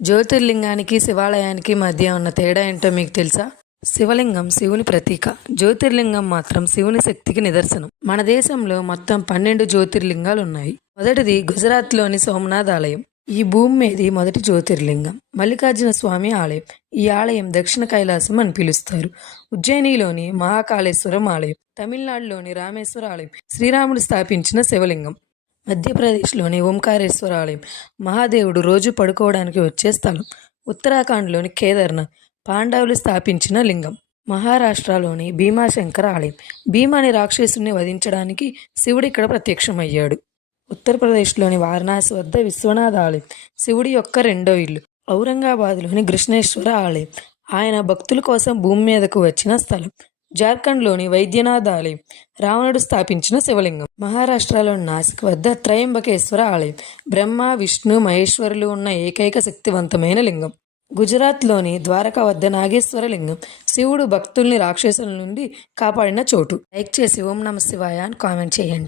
జ్యోతిర్లింగానికి శివాలయానికి మధ్య ఉన్న తేడా ఏంటో మీకు తెలుసా? శివలింగం శివుని ప్రతీక, జ్యోతిర్లింగం మాత్రం శివుని శక్తికి నిదర్శనం. మన దేశంలో మొత్తం 12 జ్యోతిర్లింగాలు ఉన్నాయి. మొదటిది గుజరాత్లోని సోమనాథ్ ఆలయం. ఈ భూమి మీది మొదటి జ్యోతిర్లింగం మల్లికార్జున స్వామి ఆలయం. ఈ ఆలయం దక్షిణ కైలాసం అని పిలుస్తారు. ఉజ్జయినిలోని మహాకాళేశ్వరం ఆలయం, తమిళనాడులోని రామేశ్వర ఆలయం శ్రీరాముడు స్థాపించిన శివలింగం. మధ్యప్రదేశ్లోని ఓంకారేశ్వర ఆలయం మహాదేవుడు రోజు పడుకోవడానికి వచ్చే స్థలం. ఉత్తరాఖండ్లోని కేదార్నాథ్ పాండవులు స్థాపించిన లింగం. మహారాష్ట్రలోని భీమాశంకర ఆలయం భీమాని రాక్షసుని వధించడానికి శివుడు ఇక్కడ ప్రత్యక్షమయ్యాడు. ఉత్తరప్రదేశ్లోని వారణాసి వద్ద విశ్వనాథ ఆలయం శివుడి యొక్క రెండో ఇల్లు. ఔరంగాబాద్లోని కృష్ణేశ్వర ఆలయం ఆయన భక్తుల కోసం భూమి మీదకు వచ్చిన స్థలం. జార్ఖండ్లోని వైద్యనాథ్ ఆలయం రావణుడు స్థాపించిన శివలింగం. మహారాష్ట్రలోని నాసిక్ వద్ద త్రయంబకేశ్వర ఆలయం బ్రహ్మ విష్ణు మహేశ్వరులు ఉన్న ఏకైక శక్తివంతమైన లింగం. గుజరాత్లోని ద్వారకా వద్ద నాగేశ్వర లింగం శివుడు భక్తుల్ని రాక్షసుల నుండి కాపాడిన చోటు. లైక్ చేసి ఓం నమ శివాయ అని కామెంట్ చేయండి.